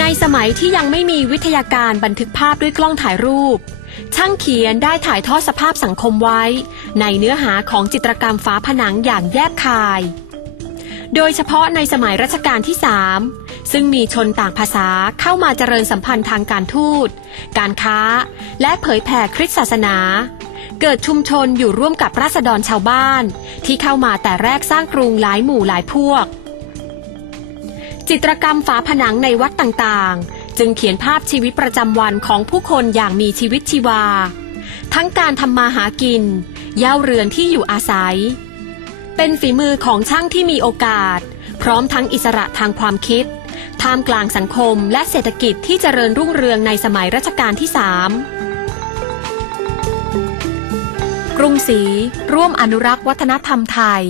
ในสมัยที่ยังไม่มีวิทยาการบันทึกภาพด้วยกล้องถ่ายรูป ช่างเขียนได้ถ่ายทอดสภาพสังคมไว้ ในเนื้อหาของจิตรกรรมฝาผนังอย่างแยบคาย โดยเฉพาะในสมัยรัชกาลที่3ซึ่งมีชนต่างภาษาเข้ามาเจริญสัมพันธ์ทางการทูต การค้า และเผยแผ่คริสตศาสนา เกิดชุมชนอยู่ร่วมกับราษฎรชาวบ้าน ที่เข้ามาแต่แรกสร้างกรุงหลายหมู่หลายพวก จิตรกรรมฝาผนังในวัดต่างๆ จึงเขียนภาพชีวิตประจำวันของผู้คนอย่างมีชีวิตชีวา ทั้งการทำมาหากินเย่าเรือนที่อยู่อาศัย เป็นฝีมือของช่างที่มีโอกาส พร้อมทั้งอิสระทางความคิดท่ามกลางสังคมและเศรษฐกิจที่เจริญรุ่งเรืองในสมัยรัชกาลที่สามกรุงศรีร่วมอนุรักษ์วัฒนธรรมไทย